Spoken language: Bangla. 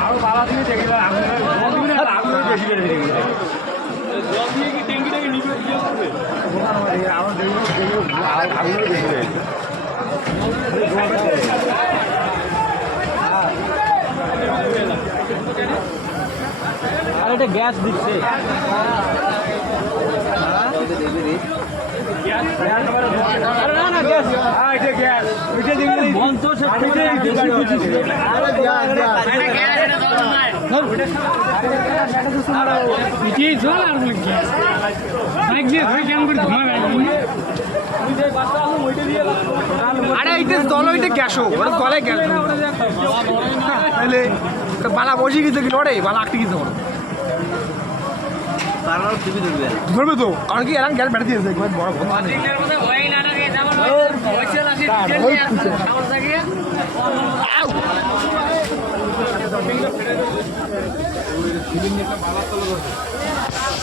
আরো বাবা দিকে দেখে আগুন বেশি করে দিকে জল দিয়ে কি ট্যাঙ্কিটাকে নিবে ইয়ে করবে আমার দেখবো আগুন বেশি করে আর এটা গ্যাস দিচ্ছে আরে এইটা দল ওইটা গ্যাসও ওরা গলায় গ্যাস তাহলে বালা বসে গেছে কি লড়ে বালা আটকে গেছে ওরা ধরবে তো কারণ কি এরকম গ্যাস বেড়ে দিয়েছে বড় বন্ধ